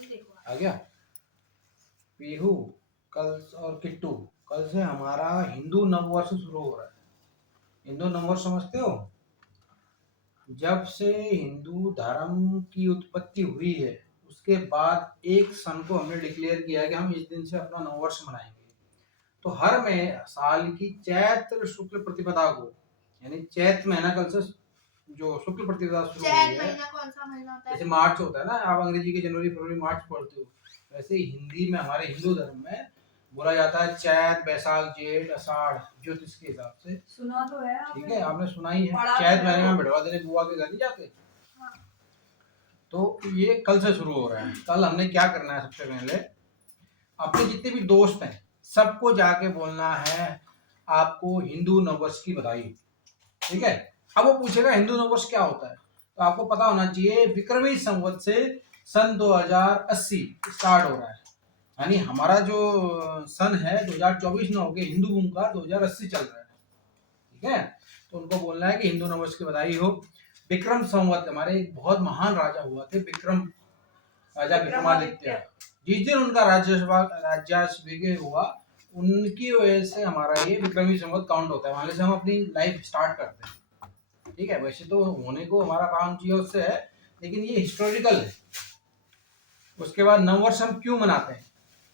आ गया पीहू कल और किट्टू। कल से हमारा हिंदू नववर्ष शुरू हो रहा है। हिंदू नववर्ष समझते हो? जब से हिंदू धर्म की उत्पत्ति हुई है उसके बाद एक सन को हमने डिक्लेयर किया कि हम इस दिन से अपना नववर्ष मनाएंगे। तो हर में साल की चैत्र शुक्ल प्रतिपदा को, यानी चैत्र महीना कल से जो शुक्ल प्रतिपदा शुरू हुई है। महीना कौन सा महीना होता है? जैसे मार्च होता है ना, आप अंग्रेजी के जनवरी फरवरी मार्च पढ़ते हो, वैसे हिंदी में हमारे हिंदू धर्म में बोला जाता है चैत बैसाख जेठ अषाढ़ ज्योतिष के हिसाब से। सुना तो है ठीक है, आपने सुना ही है। चैत महीने में भिड़वा देने बुआ के घर नहीं जाते। हाँ। तो ये कल से शुरू हो रहा है। कल हमने क्या करना है, सबसे पहले अपने जितने भी दोस्त हैं सबको जाके बोलना है आपको हिंदू नववर्ष की बधाई। ठीक है। अब वो पूछेगा हिंदू नववर्ष क्या होता है, तो आपको पता होना चाहिए विक्रमी संवत से सन 2080 स्टार्ट हो रहा है। यानी हमारा जो सन है 2024 ना होके हिंदू भूमि का 2080 चल रहा है। ठीक है, तो उनको बोलना है कि हिंदू नववर्ष की बधाई हो। विक्रम संवत, हमारे एक बहुत महान राजा हुआ थे विक्रम, राजा विक्रमादित्य। जिस दिन उनका राज्याभिषेक हुआ उनकी वजह से हमारा ये विक्रमी संवत काउंट होता है। वहां से हम अपनी लाइफ स्टार्ट करते हैं। ठीक है, वैसे तो होने को हमारा काम चाहिए उससे है, लेकिन ये हिस्टोरिकल है। उसके बाद नववर्ष हम क्यों मनाते हैं?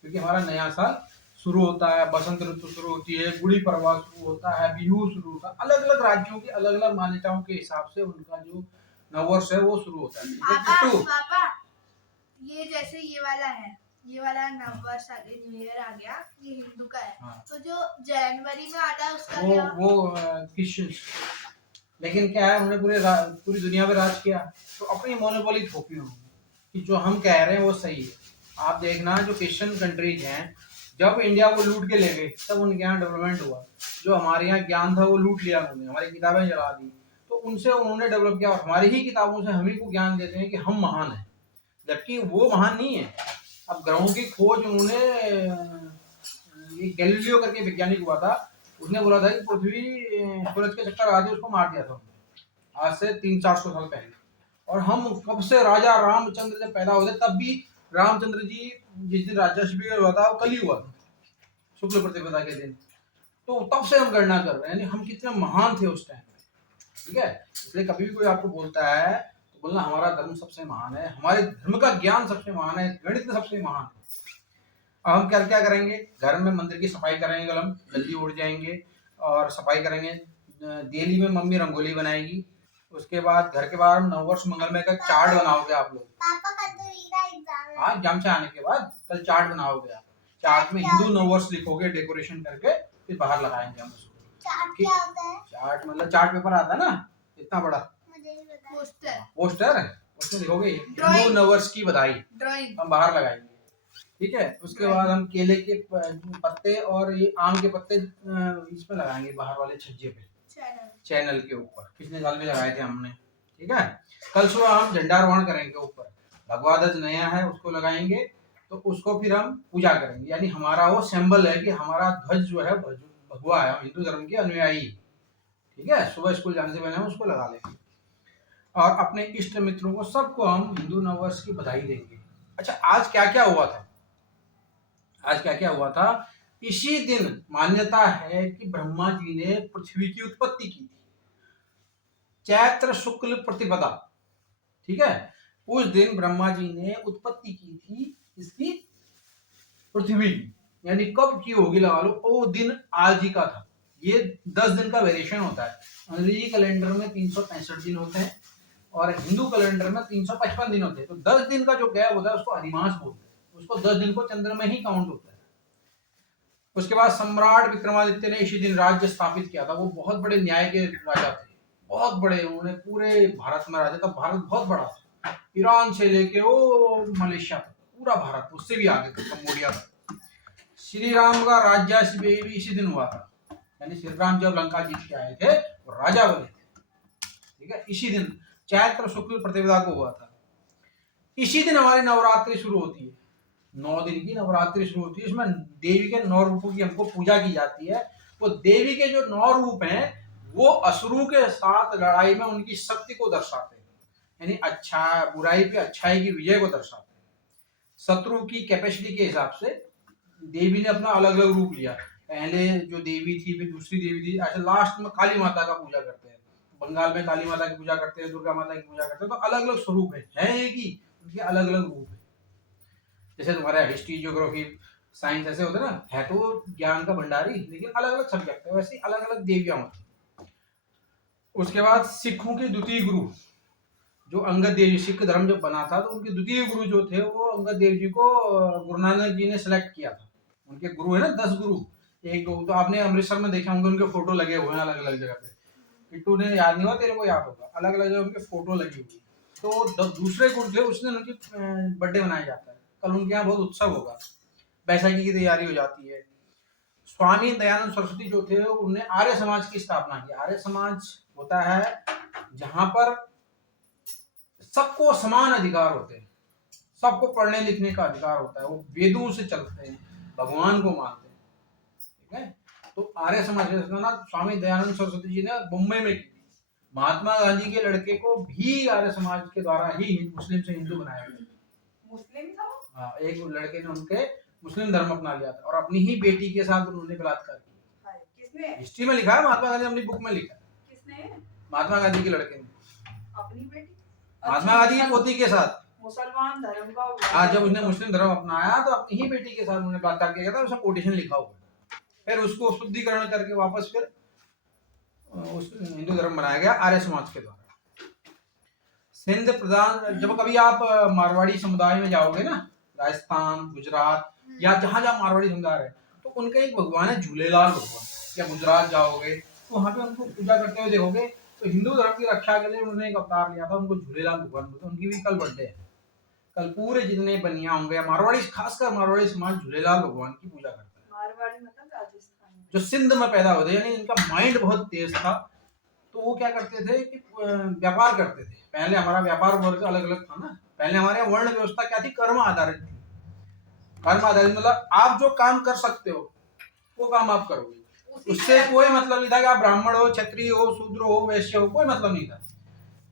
क्योंकि हमारा नया साल शुरू होता है, बसंत ऋतु शुरू होती है, गुड़ी पड़वा शुरू होता है, बिहू शुरू होता है। अलग अलग राज्यों की अलग अलग मान्यताओं के हिसाब से उनका जो नववर्ष है वो शुरू होता है। पापा, ये जैसे ये वाला है, ये वाला नववर्ष आ गया, न्यू ईयर आ गया, ये हिंदू का है। हाँ। तो जो जनवरी में आता है उसका वो क्रिश्चियन। लेकिन क्या है, उन्होंने पूरी दुनिया में राज किया, तो अपनी मोनोपोली थोपी उन्होंने कि जो हम कह रहे हैं वो सही है। आप देखना जो क्रिश्चियन कंट्रीज हैं जब इंडिया को लूट के ले गए तब उनके यहाँ डेवलपमेंट हुआ। जो हमारे यहाँ ज्ञान था वो लूट लिया उन्होंने, हमारी किताबें जला दी, तो उनसे उन्होंने डेवलप किया। हमारी ही किताबों से हम ही को ज्ञान देते हैं कि हम महान हैं, जबकि वो महान नहीं है। अब ग्रहों की खोज उन्होंने, ये गैलीलियो करके वैज्ञानिक हुआ था, उसने बोला था कि पृथ्वी सूरज के चक्कर आगे उसको मार दिया था आज से 300-400 साल पहले। और हम कब से राजा रामचंद्र जब पैदा हुए तब भी रामचंद्र जी जिस दिन राज्याभिषेक हुआ था वो कल ही हुआ था, शुक्ल प्रतिपदा के दिन। तो तब से हम गणना कर रहे हैं, यानी हम कितने महान थे उस टाइम पे। ठीक है, इसलिए कभी भी कोई आपको बोलता है तो बोलना हमारा धर्म सबसे महान है, हमारे धर्म का ज्ञान सबसे महान है, गणित सबसे महान है। अब हम क्या क्या करेंगे, घर में मंदिर की सफाई करेंगे, कल हम जल्दी उठ जाएंगे और सफाई करेंगे। दिल्ली में मम्मी रंगोली बनाएगी। उसके बाद घर के बाहर नववर्ष मंगलमय का चार्ट बनाओगे आप लोग। हाँ, एग्जाम से आने के बाद कल चार्ट बनाओगे आप। चार्ट में हिंदू नववर्ष लिखोगे डेकोरेशन करके, फिर बाहर लगाएंगे हम उसको। चार्ट क्या होता है? चार्ट मतलब चार्ट पेपर आता है ना इतना बड़ा, पोस्टर उसमें लिखोगे हिंदू नववर्ष की बधाई, हम बाहर लगाएंगे। ठीक है, उसके बाद हम केले के पत्ते और ये आम के पत्ते इसमें लगाएंगे बाहर वाले छज्जे पे, चैनल के ऊपर। पिछले साल भी लगाए थे हमने। ठीक है, कल सुबह हम झंडारोहण करेंगे ऊपर, भगवा ध्वज नया है उसको लगाएंगे, तो उसको फिर हम पूजा करेंगे। यानी हमारा वो सिंबल है कि हमारा ध्वज जो है भगवा है, हम हिंदू धर्म के अनुयायी। ठीक है, सुबह स्कूल जाने से पहले हम उसको लगा लेंगे और अपने इष्ट मित्रों को सबको हम हिंदू नववर्ष की बधाई देंगे। अच्छा, आज क्या क्या हुआ था? आज क्या क्या हुआ था? इसी दिन मान्यता है कि ब्रह्मा जी ने पृथ्वी की उत्पत्ति की थी, चैत्र शुक्ल प्रतिपदा। ठीक है, उस दिन ब्रह्मा जी ने उत्पत्ति की थी इसकी, पृथ्वी की। यानी कब की होगी लगा लो, वो दिन आज ही का था। ये 10 दिन का वेरिएशन होता है। अंग्रेजी कैलेंडर में 365 दिन होते हैं और हिंदू कैलेंडर में 355 दिन होते हैं। तो 10 दिन का जो गैप होता है उसको अधिमास बोलते हैं, उसको 10 दिन को चंद्र में ही काउंट होता है। उसके बाद सम्राट विक्रमादित्य ने इसी दिन राज्य स्थापित किया था। वो बहुत बड़े न्याय के राजा थे, बहुत बड़े, उन्होंने पूरे भारत में राजा था। भारत बहुत बड़ा था, ईरान से लेके वो मलेशिया तक पूरा भारत, उससे भी आगे तक कंबोडिया तक। श्री राम का राज्याभिषेक भी इसी दिन हुआ था, यानी श्री राम जब लंका जीत के आए थे वो राजा बने थे। ठीक है, इसी दिन चैत्र शुक्ल प्रतिपदा को हुआ था। इसी दिन हमारी नवरात्रि शुरू होती है, 9 दिन की नवरात्रि शुरू होती है। इसमें देवी के 9 रूपों की हमको पूजा की जाती है। वो देवी के जो 9 रूप हैं वो असुरों के साथ लड़ाई में उनकी शक्ति को दर्शाते हैं, यानी अच्छा बुराई पे अच्छाई की विजय को दर्शाते हैं। शत्रु की कैपेसिटी के हिसाब से देवी ने अपना अलग अलग रूप लिया। पहले जो देवी थी, फिर दूसरी देवी थी, ऐसे लास्ट में काली माता का पूजा करते हैं। बंगाल में काली माता की पूजा करते हैं, दुर्गा माता की पूजा करते हैं। तो अलग अलग स्वरूप है एक ही, उनके अलग अलग रूप है। जैसे तुम्हारा हिस्ट्री, ज्योग्राफी, साइंस ऐसे होते ना, है तो ज्ञान का भंडारी, लेकिन अलग अलग सब्जेक्ट है, वैसे अलग अलग देवियां होती। उसके बाद सिखों के द्वितीय गुरु जो अंगद देव जी, सिख धर्म जब बना था तो उनके द्वितीय गुरु जो थे वो अंगद देव जी को गुरु नानक जी ने सेलेक्ट किया था। उनके गुरु है ना 10 गुरु, एक दो तो आपने अमृतसर में देखे होंगे, उनके फोटो लगे हुए हैं अलग अलग जगह पे। किट्टू ने याद नहीं हुआ, तेरे को याद होगा, अलग अलग जगह उनके फोटो लगी हुई। तो दूसरे गुरु थे, उसने उनकी बर्थडे मनाया जाता है। कल उनके यहाँ बहुत उत्सव होगा, बैसाखी की तैयारी हो जाती है। स्वामी दयानंद सरस्वती जो थे उन्होंने आर्य समाज की स्थापना की। आर्य समाज होता है जहां पर सबको समान अधिकार होते हैं, सबको पढ़ने लिखने का अधिकार होता है, वो वेदों से चलते हैं, भगवान को मानते हैं। ठीक है, तो आर्य समाज ना स्वामी दयानंद सरस्वती जी ने मुंबई में की। महात्मा गांधी के लड़के को भी आर्य समाज के द्वारा ही मुस्लिम से हिंदू बनाया गया। मुस्लिम था? हाँ, एक लड़के ने उनके मुस्लिम धर्म अपना लिया था और अपनी ही बेटी के साथ उन्होंने बलात्कार किया। किसने? हिस्ट्री में लिखा है, महात्मा गांधी अपनी बुक में लिखा है। किसने? महात्मा गांधी के लड़के ने अपनी बेटी? महात्मा गांधी की पोती के साथ। मुसलमान धर्म का हाँ, जब उसने मुस्लिम धर्म अपनाया तो अपनी ही बेटी के साथ उन्होंने बलात्कार किया था, उसका कोटेशन लिखा हुआ है। फिर उसको शुद्धिकरण करके वापस फिर उस हिंदू धर्म बनाया गया आर्य समाज के द्वारा। सिंध प्रधान, जब कभी आप मारवाड़ी समुदाय में जाओगे ना, राजस्थान, गुजरात या जहां जहां मारवाड़ी समुदाय है, तो उनका एक भगवान है झूलेलाल भगवान। या गुजरात जाओगे तो वहां पे उनको पूजा करते हुए देखोगे, तो हिंदू धर्म की रक्षा के लिए उन्होंने एक अवतार लिया था, उनको झूलेलाल भगवान बोलते। उनकी भी कल बर्थडे है। कल पूरे जितने बनिया होंगे मारवाड़ी, खासकर मारवाड़ी समाज झूलेलाल भगवान की पूजा करता है। मारवाड़ी मतलब राजस्थान में जो सिंध में पैदा होते, यानी इनका माइंड बहुत तेज था। तो वो क्या करते थे कि व्यापार करते थे। पहले हमारा व्यापार वर्ग अलग अलग था ना, पहले हमारे वर्ण व्यवस्था क्या थी, कर्म आधारित थी। कर्म आधारित मतलब आप जो काम कर सकते हो वो काम आप करोगे, उससे कोई मतलब नहीं था कि आप ब्राह्मण हो, क्षत्रिय हो, शूद्र हो, वैश्य हो, कोई मतलब नहीं था।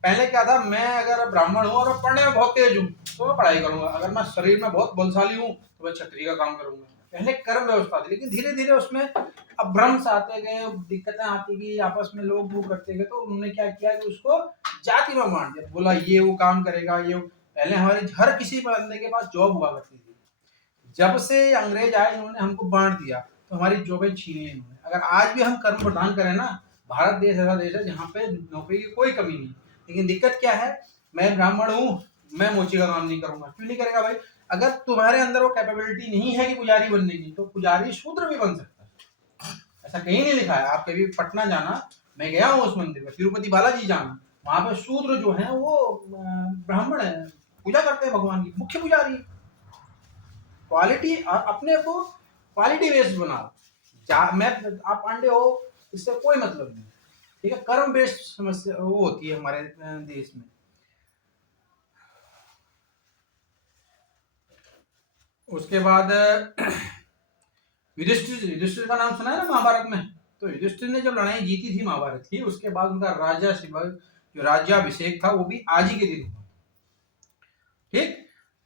पहले क्या था, मैं अगर ब्राह्मण हूँ और पढ़ने में बहुत तेज हूँ तो मैं पढ़ाई करूंगा, अगर मैं शरीर में बहुत बलशाली हूँ तो मैं क्षत्रिय का काम करूंगा। पहले कर्म व्यवस्था थी, लेकिन धीरे धीरे उसमें अब भ्रंश आते गए, दिक्कतें आती गई, आपस में लोग वो करते गए, तो उन्होंने क्या किया कि उसको जाति में बांट दिया। बोला ये वो काम करेगा, ये पहले हमारे हर किसी बंदे के पास जॉब हुआ करती थी। जब से अंग्रेज आए इन्होंने हमको बांट दिया, तो हमारी जॉबें छीनी इन्होंने। अगर आज भी हम कर्म प्रदान करें ना, भारत देश ऐसा देश है जहाँ पे नौकरी की कोई कमी नहीं। लेकिन दिक्कत क्या है, मैं ब्राह्मण हूँ, मैं मोची का काम नहीं करूंगा। क्यों नहीं करेगा भाई? अगर तुम्हारे अंदर वो कैपेबिलिटी नहीं है कि पुजारी बनने की, तो पुजारी शूद्र भी बन सकता है। ऐसा कहीं नहीं लिखा है। आप कभी पटना जाना, मैं गया हूँ उस मंदिर में, तिरुपति बालाजी जाना, वहां पे शूद्र जो है वो ब्राह्मण है, पूजा करते हैं भगवान की, मुख्य पुजारी। क्वालिटी, अपने को क्वालिटी बेस्ड बनाओ। मैं आप पांडे हो, इससे कोई मतलब नहीं। ठीक है, कर्म बेस्ड समस्या वो होती है हमारे देश में। उसके बाद युधिष्ठिर का नाम सुना है ना महाभारत में? तो युधिष्ठिर ने जब लड़ाई जीती थी महाभारत की, उसके बाद उनका जो राज्याभिषेक था वो भी आज ही के दिन हुआ। ठीक,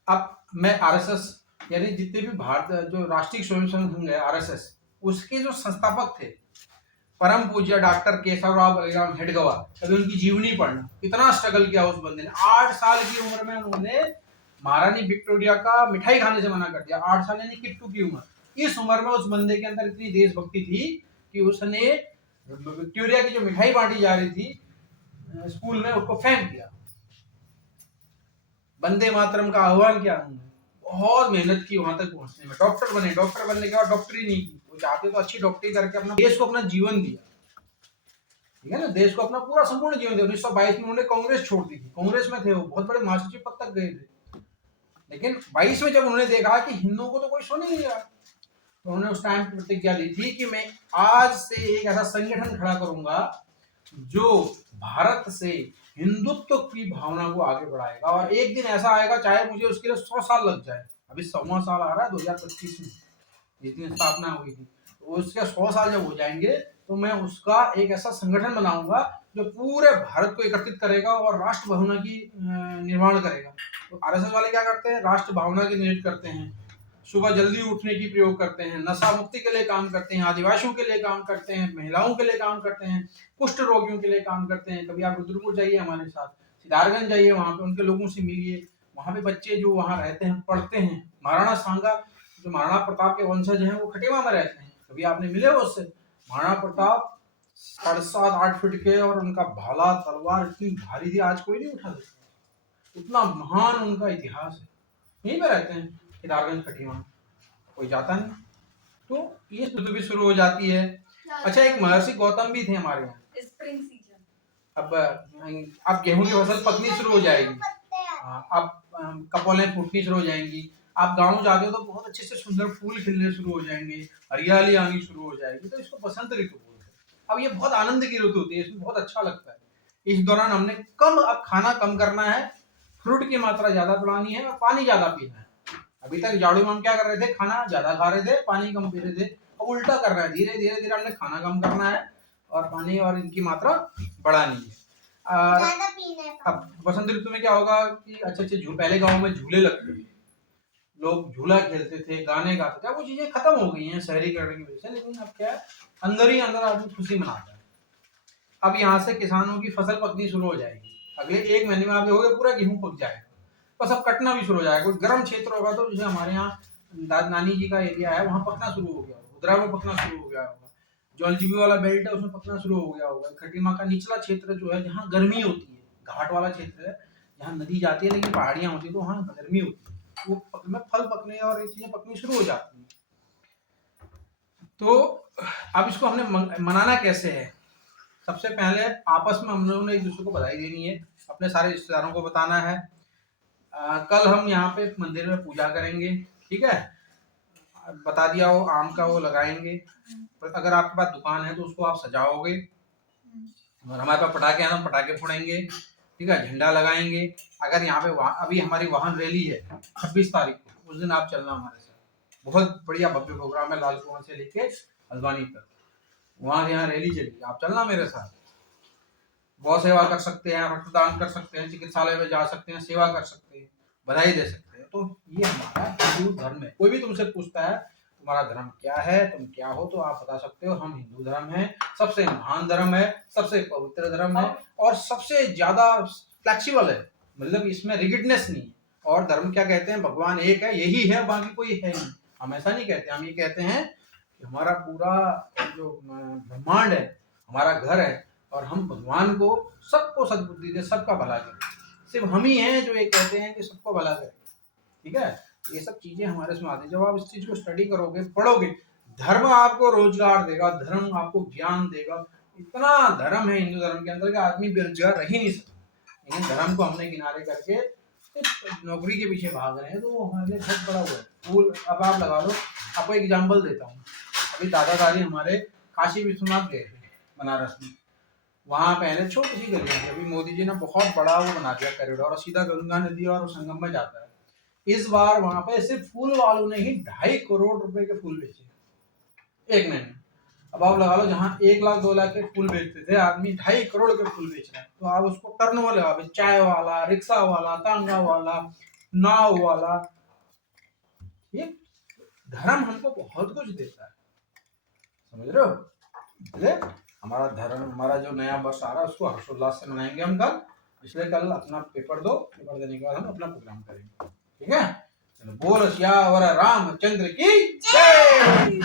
अब मैं आरएसएस यानी जितने भी भारत जो राष्ट्रीय स्वयंसेवक संघ है आरएसएस, उसके जो संस्थापक थे परम पूज्य डॉक्टर केशवराव बलिराम हेडगेवार, कभी उनकी जीवनी पढ़ना, कितना स्ट्रगल किया उस बंदे ने। 8 साल की उम्र में उन्होंने महारानी विक्टोरिया का मिठाई खाने से मना कर दिया। 8 साल यानी किट्टू की उम्र। इस उम्र में उस बंदे के अंदर इतनी देशभक्ति थी कि उसने विक्टोरिया की जो मिठाई बांटी जा रही थी स्कूल में, उसको फेंक दिया। वंदे मातरम का आह्वान किया उन्होंने। बहुत मेहनत की वहां तक पहुंचने में। डॉक्टर बने, डॉक्टर बनने के बाद डॉक्टरी नहीं की, वो चाहते तो अच्छी डॉक्टरी करके अपना देश को अपना जीवन दिया। ठीक है ना, देश को अपना पूरा संपूर्ण जीवन दिया। 1922 में उन्होंने कांग्रेस छोड़ दी थी, कांग्रेस में थे वो, बहुत बड़े महासचिव पद तक गए थे। लेकिन 22 में जब उन्होंने देखा कि हिंदुओं को तो कोई सुन ही नहीं रहा, तो उन्होंने उस टाइम प्रतिज्ञा ली थी कि मैं आज से एक ऐसा संगठन खड़ा करूंगा जो भारत से हिंदुत्व की भावना को आगे बढ़ाएगा। और एक दिन ऐसा आएगा, चाहे मुझे उसके लिए 100 साल लग जाए। अभी 100वां साल आ रहा है 2025 में, जिस दिन स्थापना हुई थी, तो उसके 100 साल जब हो जाएंगे तो मैं उसका एक ऐसा संगठन बनाऊंगा जो पूरे भारत को एकत्रित करेगा और राष्ट्र भावना की निर्माण करेगा। तो आरएसएस वाले क्या करते हैं, राष्ट्र भावना की निर्मित करते हैं, सुबह जल्दी उठने की प्रयोग करते हैं, नशा मुक्ति के लिए काम करते हैं, आदिवासियों के लिए काम करते हैं, महिलाओं के लिए काम करते हैं, कुष्ठ रोगियों के लिए काम करते हैं। कभी आप रुद्रपुर जाइए हमारे साथ, सिद्धार्थगंज जाइए, वहाँ पे उनके लोगों से मिलिए, वहाँ पे बच्चे जो वहाँ रहते हैं पढ़ते हैं। महाराणा सांगा जो महाराणा प्रताप के वंशज हैं वो खटीमा में रहते हैं, कभी आपने मिले हो उससे? महाराणा प्रताप 7.5-8 फीट के और उनका भाला तलवार इतनी भारी थी, आज कोई नहीं उठा सकता, उतना महान उनका इतिहास है। यहीं पे रहते हैं केदारगंज खटीमा, कोई जाता नहीं। तो ये ऋतु भी शुरू हो जाती है। अच्छा, एक महर्षि गौतम भी थे हमारे यहाँ। Spring season. अब गेहूं की फसल पकनी शुरू हो जाएगी, अब कपोलें फूटनी शुरू हो जाएंगी। आप गांव जाते हो तो बहुत अच्छे से सुंदर फूल खिलने शुरू हो जाएंगे, हरियाली आनी शुरू हो जाएगी, तो इसको बसंत ऋतु बोलते हैं। अब ये बहुत आनंद की ऋतु होती है, इसमें बहुत अच्छा लगता है। इस दौरान हमने अब खाना कम करना है, फ्रूट की मात्रा ज्यादा बढ़ानी है और पानी ज्यादा पीना है। अभी तक जाड़ू में हम क्या कर रहे थे, खाना ज्यादा खा रहे थे, पानी कम पी रहे थे। अब उल्टा करना है, धीरे धीरे धीरे हमने खाना कम करना है और पानी और इनकी मात्रा बढ़ानी है। अब बसंत ऋतु में क्या होगा कि अच्छे पहले गाँव में झूले लगते थे, लोग झूला खेलते थे, गाने गाते थे। वो चीजें खत्म हो गई हैं शहरीकरण की वजह से, लेकिन अब क्या है, अंदर ही अंदर आदमी खुशी मनाता है। अब यहाँ से किसानों की फसल पकनी शुरू हो जाएगी, अगले 1 महीने में आप देखोगे पूरा गेहूं पक जाएगा, बस अब कटना भी शुरू हो जाएगा। कोई गर्म क्षेत्र होगा तो जैसे हमारे यहाँ नानी जी का एरिया है, वहाँ पकना शुरू हो गया होगा, उधरा में पकना शुरू हो गया होगा, जो एलजीबी वाला बेल्ट है उसमें पकना शुरू हो गया होगा। खटीमा का निचला क्षेत्र जो है, जहाँ गर्मी होती है, घाट वाला क्षेत्र है, जहाँ नदी जाती है लेकिन पहाड़ियाँ होती है, तो वहाँ गर्मी होती है, वो में फल पकने और ये चीजें पकनी शुरू हो जाती हैं। तो अब इसको हमने मनाना कैसे है? सबसे पहले आपस में हम लोगों ने एक दूसरे को बधाई देनी है, अपने सारे रिश्तेदारों को बताना है। कल हम यहाँ पे मंदिर में पूजा करेंगे, ठीक है? बता दिया हो, आम का वो लगाएंगे, अगर आपके पास दुकान है तो उसको आप सजाओगे, और हमारे पास पटाखे हैं, हम पटाखे फोड़ेंगे, ठीक है, झंडा लगाएंगे। अगर यहाँ पे अभी हमारी वाहन रैली है 26 तारीख को, उस दिन आप चलना हमारे साथ, बहुत बढ़िया भव्य प्रोग्राम है, लाल कुआं से लेके हल्द्वानी तक, वहां से यहाँ रैली चलेगी, आप चलना मेरे साथ। बहुत सेवा कर सकते हैं, रक्तदान कर सकते हैं, चिकित्सालय में जा सकते हैं, सेवा कर सकते हैं, बधाई दे सकते हैं। तो ये हमारा हिंदू धर्म है। कोई भी तुमसे पूछता है तुम्हारा धर्म क्या है, तुम क्या हो, तो आप बता सकते हो हम हिंदू धर्म है, सबसे महान धर्म है, सबसे पवित्र धर्म है और सबसे ज्यादा फ्लेक्सिबल है, मतलब इसमें रिगिडनेस नहीं है। और धर्म क्या कहते हैं, भगवान एक है, यही है, बाकी कोई है नहीं। हम ऐसा नहीं कहते, हम ये कहते हैं कि हमारा पूरा जो ब्रह्मांड है हमारा घर है, और हम भगवान को सबको सद्बुद्धि दे, सबका भला करें। सिर्फ हम ही हैं जो ये कहते हैं कि सबको भला करें, ठीक है? ये सब चीजें हमारे इसमें आती है। जब आप इस चीज को स्टडी करोगे, पढ़ोगे, धर्म आपको रोजगार देगा, धर्म आपको ज्ञान देगा। इतना धर्म है हिंदू धर्म के अंदर कि आदमी बेरोजगार रह ही नहीं सकता, लेकिन धर्म को हमने किनारे करके नौकरी के पीछे भाग रहे हैं, तो वो हमारे लिए बहुत बड़ा हुआ है। फूल अब आप लगा लो, आपको एग्जाम्पल देता हूँ। अभी दादा दादी हमारे काशी विश्वनाथ गए थे बनारस में, वहाँ पहले छोटी सी गलियां थी, अभी मोदी जी ने बहुत बड़ा वो बना दिया कॉरिडोर, और सीधा गंगा नदी और संगम में जाता है। इस बार वहां पे सिर्फ फूल वालों ने ही 2.5 करोड़ रुपए के फूल बेचे एक महीने। अब आप लगा लो, जहाँ 1 लाख 2 लाख के फूल बेचते थे आदमी, 2.5 करोड़ के फूल बेच रहे हैं। तो आप उसको टर्न में लगा, चाय वाला, रिक्शा वाला, तांगा वाला, नाव वाला। ये धर्म हमको बहुत कुछ देता है, समझ रहे हो? इसलिए हमारा धर्म, हमारा जो नया वर्ष आ रहा है उसको हर्षोल्लास से मनाएंगे हम कल। इसलिए कल अपना पेपर दो, पेपर देने के बाद हम अपना प्रोग्राम करेंगे, ठीक है? चलो, बोल सियावर रामचंद्र की जय।